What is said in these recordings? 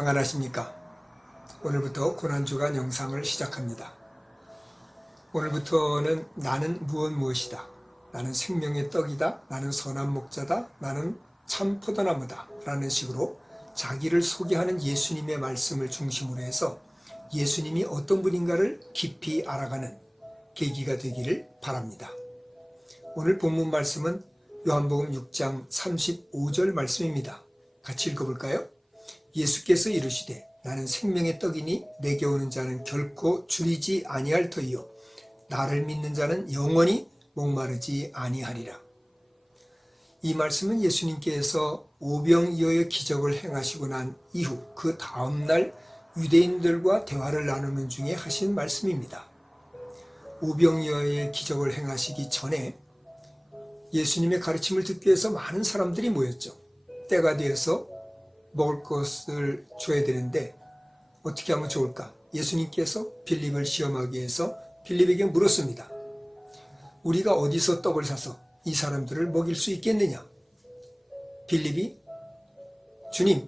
평안하십니까? 오늘부터 고난주간 영상을 시작합니다. 오늘부터는 나는 무엇이다. 나는 생명의 떡이다. 나는 선한 목자다. 나는 참 포도나무다. 라는 식으로 자기를 소개하는 예수님의 말씀을 중심으로 해서 예수님이 어떤 분인가를 깊이 알아가는 계기가 되기를 바랍니다. 오늘 본문 말씀은 요한복음 6장 35절 말씀입니다. 같이 읽어볼까요? 예수께서 이르시되 나는 생명의 떡이니 내게 오는 자는 결코 줄이지 아니할 터이요 나를 믿는 자는 영원히 목마르지 아니하리라. 이 말씀은 예수님께서 오병이어의 기적을 행하시고 난 이후 그 다음날 유대인들과 대화를 나누는 중에 하신 말씀입니다. 오병이어의 기적을 행하시기 전에 예수님의 가르침을 듣기 위해서 많은 사람들이 모였죠. 때가 되어서 먹을 것을 줘야 되는데 어떻게 하면 좋을까? 예수님께서 빌립을 시험하기 위해서 빌립에게 물었습니다. 우리가 어디서 떡을 사서 이 사람들을 먹일 수 있겠느냐? 빌립이 주님,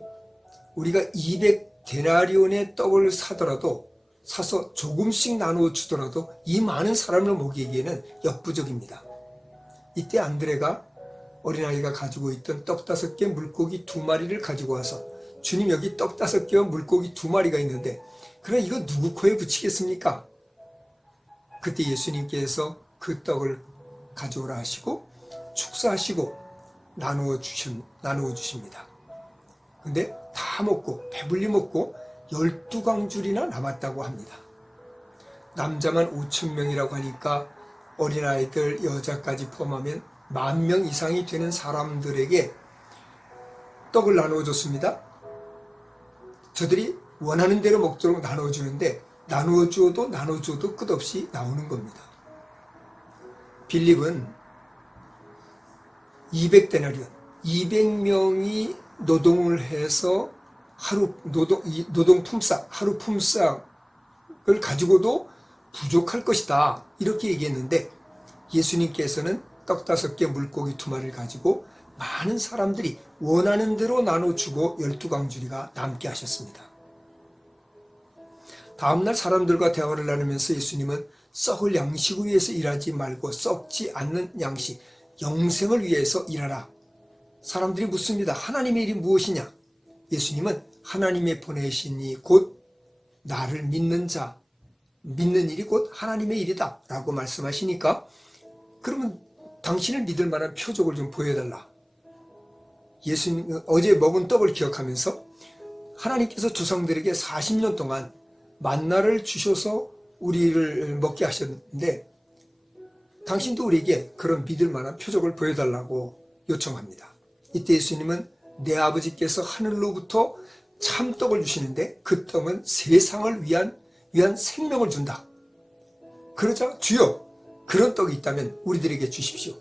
우리가 200데나리온의 떡을 사서 조금씩 나누어 주더라도 이 많은 사람을 먹이기에는 역부족입니다. 이때 안드레가 어린아이가 가지고 있던 떡 5개, 물고기 2마리를 가지고 와서 주님, 여기 떡 5개와 물고기 2마리가 있는데 그럼 이거 누구 코에 붙이겠습니까? 그때 예수님께서 그 떡을 가져오라 하시고 축사하시고 나누어 주십니다. 근데 다 먹고 배불리 먹고 12광줄이나 남았다고 합니다. 남자만 5,000명이라고 하니까 어린아이들, 여자까지 포함하면 10,000명 이상이 되는 사람들에게 떡을 나누어 줬습니다. 저들이 원하는 대로 먹도록 나누어 주는데 나누어 줘도 끝없이 나오는 겁니다. 빌립은 200데나리온, 200명이 노동을 해서 하루 품삯을 가지고도 부족할 것이다. 이렇게 얘기했는데 예수님께서는 떡 5개, 물고기 2마리를 가지고 많은 사람들이 원하는 대로 나눠주고 12광주리가 남게 하셨습니다. 다음날 사람들과 대화를 나누면서 예수님은 썩을 양식을 위해서 일하지 말고 썩지 않는 양식, 영생을 위해서 일하라. 사람들이 묻습니다. 하나님의 일이 무엇이냐? 예수님은 하나님의 보내신 이 곧 나를 믿는 자, 믿는 일이 곧 하나님의 일이다 라고 말씀하시니까 그러면 당신을 믿을 만한 표적을 좀 보여달라. 예수님 어제 먹은 떡을 기억하면서 하나님께서 조상들에게 40년 동안 만나를 주셔서 우리를 먹게 하셨는데 당신도 우리에게 그런 믿을 만한 표적을 보여달라고 요청합니다. 이때 예수님은 내 아버지께서 하늘로부터 참떡을 주시는데 그 떡은 세상을 위한 생명을 준다. 그러자 주여 그런 떡이 있다면 우리들에게 주십시오.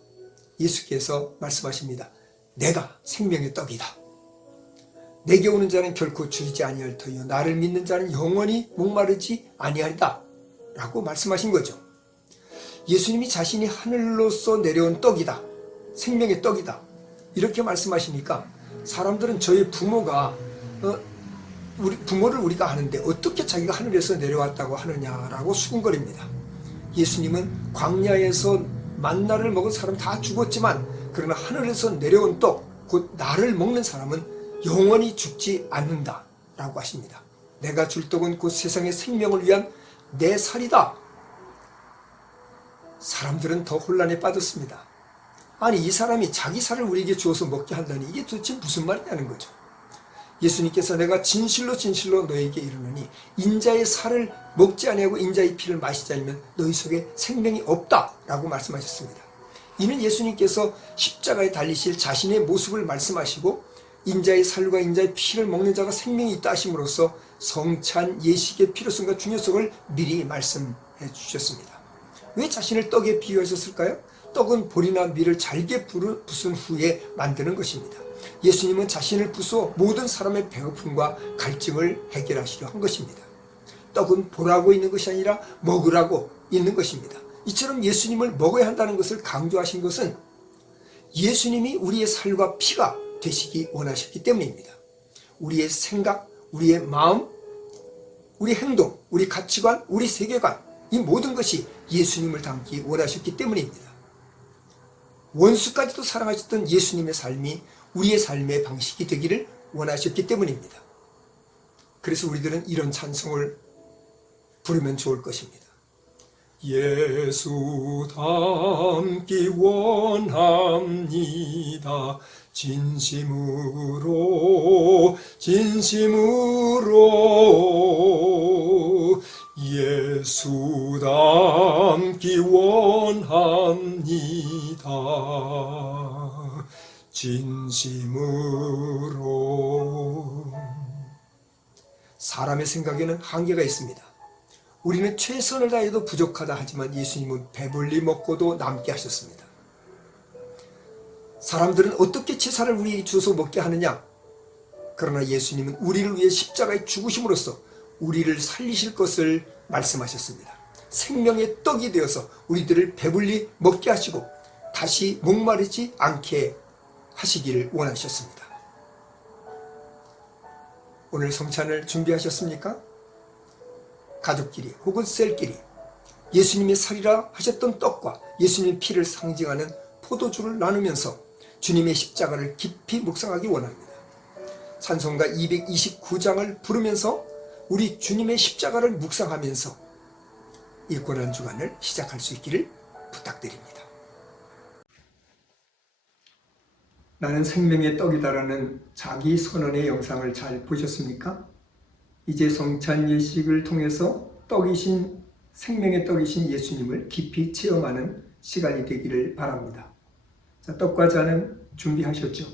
예수께서 말씀하십니다. 내가 생명의 떡이다. 내게 오는 자는 결코 줄이지 아니할 터이요 나를 믿는 자는 영원히 목마르지 아니하리다 라고 말씀하신 거죠. 예수님이 자신이 하늘로서 내려온 떡이다. 생명의 떡이다. 이렇게 말씀하시니까 사람들은 저희 부모가 우리 부모를 우리가 아는데 어떻게 자기가 하늘에서 내려왔다고 하느냐라고 수군거립니다. 예수님은 광야에서 만나를 먹은 사람 다 죽었지만 그러나 하늘에서 내려온 떡, 곧 나를 먹는 사람은 영원히 죽지 않는다 라고 하십니다. 내가 줄 떡은 곧 세상의 생명을 위한 내 살이다. 사람들은 더 혼란에 빠졌습니다. 아니 이 사람이 자기 살을 우리에게 주어서 먹게 한다니 이게 도대체 무슨 말이냐는 거죠. 예수님께서 내가 진실로 너에게 이르노니 인자의 살을 먹지 아니하고 인자의 피를 마시지 않으면 너희 속에 생명이 없다 라고 말씀하셨습니다. 이는 예수님께서 십자가에 달리실 자신의 모습을 말씀하시고 인자의 살과 인자의 피를 먹는 자가 생명이 있다 하심으로써 성찬 예식의 필요성과 중요성을 미리 말씀해 주셨습니다. 왜 자신을 떡에 비유하셨을까요? 떡은 볼이나 밀을 잘게 부순 후에 만드는 것입니다. 예수님은 자신을 부수어 모든 사람의 배고픔과 갈증을 해결하시려 한 것입니다. 떡은 보라고 있는 것이 아니라 먹으라고 있는 것입니다. 이처럼 예수님을 먹어야 한다는 것을 강조하신 것은 예수님이 우리의 살과 피가 되시기 원하셨기 때문입니다. 우리의 생각, 우리의 마음, 우리 행동, 우리 가치관, 우리 세계관, 이 모든 것이 예수님을 닮기 원하셨기 때문입니다. 원수까지도 사랑하셨던 예수님의 삶이 우리의 삶의 방식이 되기를 원하셨기 때문입니다. 그래서 우리들은 이런 찬송을 부르면 좋을 것입니다. 예수 닮기 원합니다. 진심으로 예수 닮기 원합니다. 진심으로. 사람의 생각에는 한계가 있습니다. 우리는 최선을 다해도 부족하다 하지만 예수님은 배불리 먹고도 남게 하셨습니다. 사람들은 어떻게 제사를 우리에게 주어서 먹게 하느냐? 그러나 예수님은 우리를 위해 십자가에 죽으심으로써 우리를 살리실 것을 말씀하셨습니다. 생명의 떡이 되어서 우리들을 배불리 먹게 하시고 다시 목마르지 않게 하시기를 원하셨습니다. 오늘 성찬을 준비하셨습니까? 가족끼리 혹은 셀끼리 예수님의 살이라 하셨던 떡과 예수님의 피를 상징하는 포도주를 나누면서 주님의 십자가를 깊이 묵상하기 원합니다. 찬송가 229장을 부르면서 우리 주님의 십자가를 묵상하면서 읽고 난 주간을 시작할 수 있기를 부탁드립니다. 나는 생명의 떡이다라는 자기 선언의 영상을 잘 보셨습니까? 이제 성찬 예식을 통해서 떡이신 생명의 떡이신 예수님을 깊이 체험하는 시간이 되기를 바랍니다. 자, 떡과 잔은 준비하셨죠?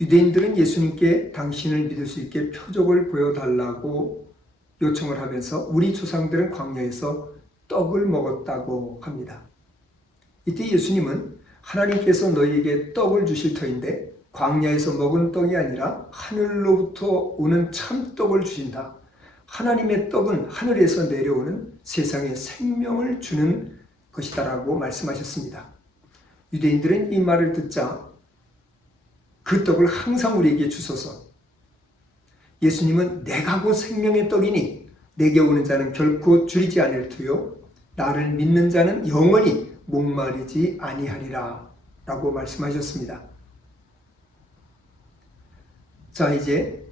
유대인들은 예수님께 당신을 믿을 수 있게 표적을 보여달라고 요청을 하면서 우리 조상들은 광야에서 떡을 먹었다고 합니다. 이때 예수님은 하나님께서 너희에게 떡을 주실 터인데 광야에서 먹은 떡이 아니라 하늘로부터 오는 참떡을 주신다. 하나님의 떡은 하늘에서 내려오는 세상에 생명을 주는 것이다라고 말씀하셨습니다. 유대인들은 이 말을 듣자 그 떡을 항상 우리에게 주소서. 예수님은 내가 곧 생명의 떡이니 내게 오는 자는 결코 줄이지 않을 터요 나를 믿는 자는 영원히 목마르지 아니하리라 라고 말씀하셨습니다. 자, 이제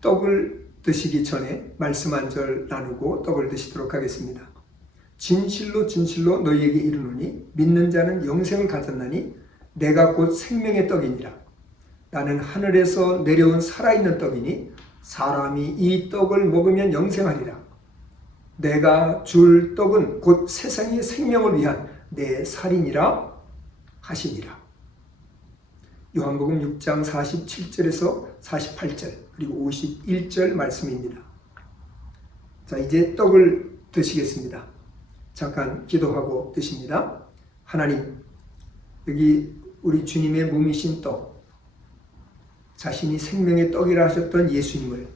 떡을 드시기 전에 말씀 한 절 나누고 떡을 드시도록 하겠습니다. 진실로 진실로 너희에게 이르노니 믿는 자는 영생을 가졌나니 내가 곧 생명의 떡이니라. 나는 하늘에서 내려온 살아있는 떡이니 사람이 이 떡을 먹으면 영생하리라. 내가 줄 떡은 곧 세상의 생명을 위한 내 살이니라 하시니라. 요한복음 6장 47절에서 48절 그리고 51절 말씀입니다. 자, 이제 떡을 드시겠습니다. 잠깐 기도하고 드십니다. 하나님, 여기 우리 주님의 몸이신 떡, 자신이 생명의 떡이라 하셨던 예수님을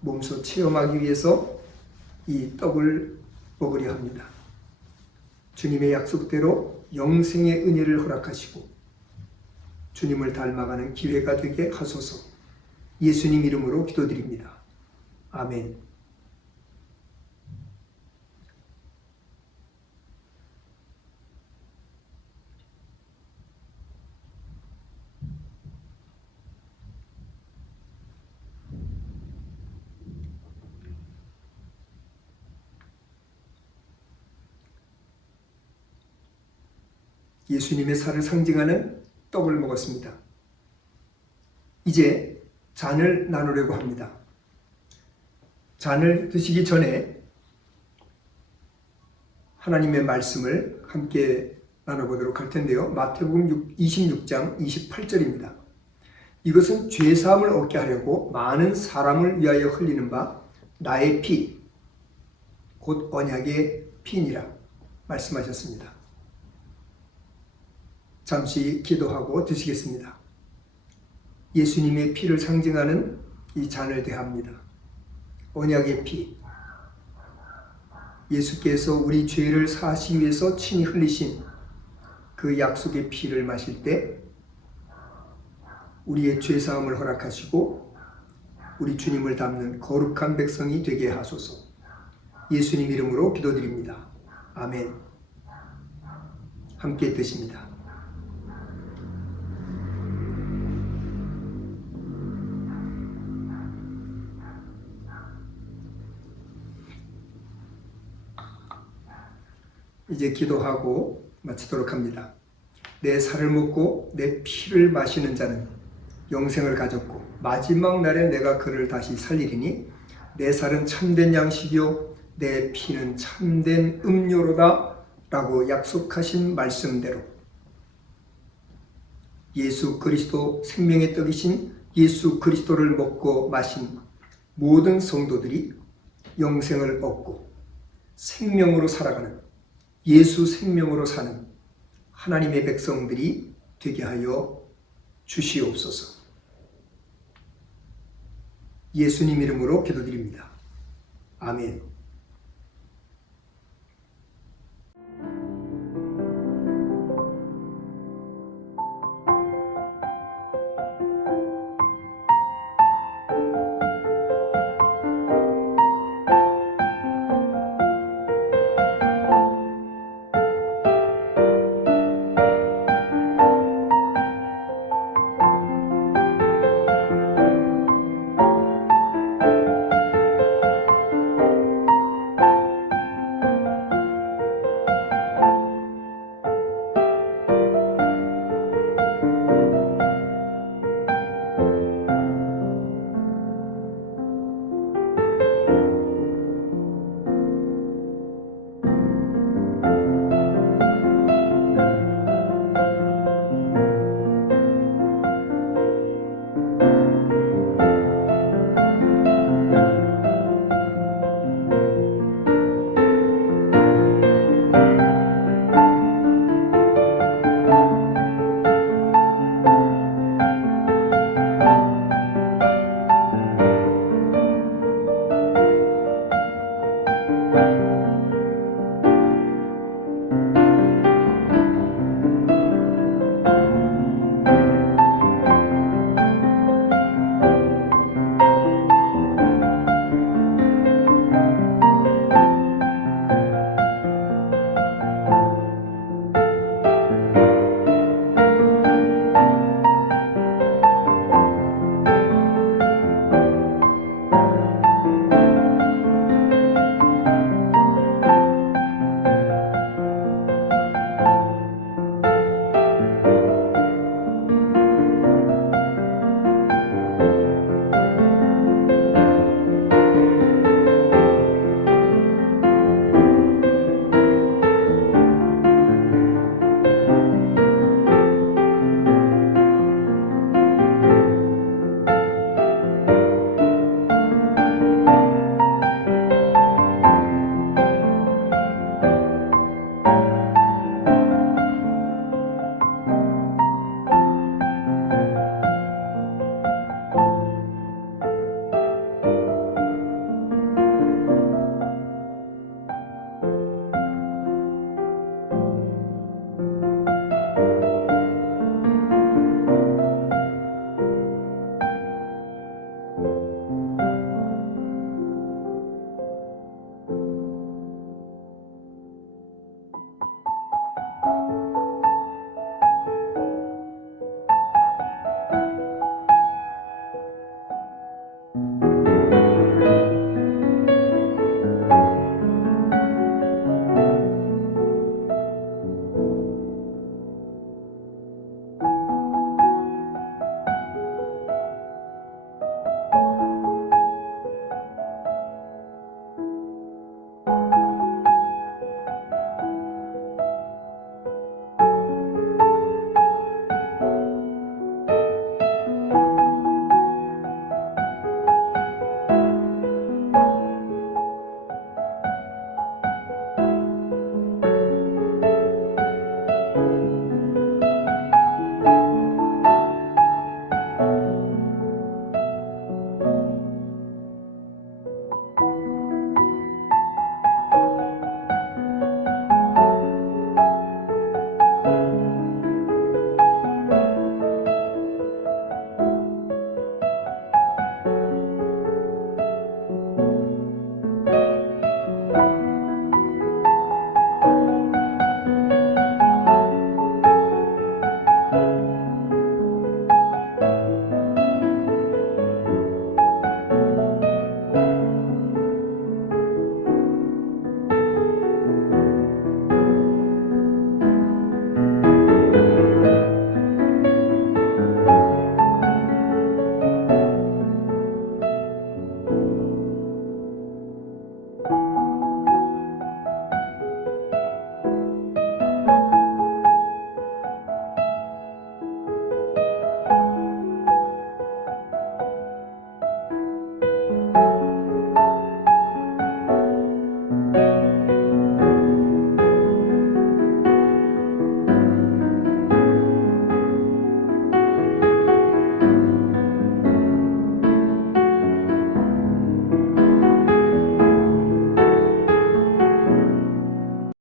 몸소 체험하기 위해서 이 떡을 먹으려 합니다. 주님의 약속대로 영생의 은혜를 허락하시고 주님을 닮아가는 기회가 되게 하소서. 예수님 이름으로 기도드립니다. 아멘. 예수님의 살을 상징하는 떡을 먹었습니다. 이제 잔을 나누려고 합니다. 잔을 드시기 전에 하나님의 말씀을 함께 나눠보도록 할 텐데요. 마태복음 26장 28절입니다. 이것은 죄사함을 얻게 하려고 많은 사람을 위하여 흘리는 바 나의 피, 곧 언약의 피니라 말씀하셨습니다. 잠시 기도하고 드시겠습니다. 예수님의 피를 상징하는 이 잔을 대합니다. 언약의 피, 예수께서 우리 죄를 사하시기 위해서 친히 흘리신 그 약속의 피를 마실 때 우리의 죄사함을 허락하시고 우리 주님을 닮는 거룩한 백성이 되게 하소서. 예수님 이름으로 기도드립니다. 아멘. 함께 드십니다. 이제 기도하고 마치도록 합니다. 내 살을 먹고 내 피를 마시는 자는 영생을 가졌고 마지막 날에 내가 그를 다시 살리리니 내 살은 참된 양식이요 내 피는 참된 음료로다 라고 약속하신 말씀대로 예수 그리스도 생명의 떡이신 예수 그리스도를 먹고 마신 모든 성도들이 영생을 얻고 생명으로 살아가는 예수 생명으로 사는 하나님의 백성들이 되게 하여 주시옵소서. 예수님 이름으로 기도드립니다. 아멘.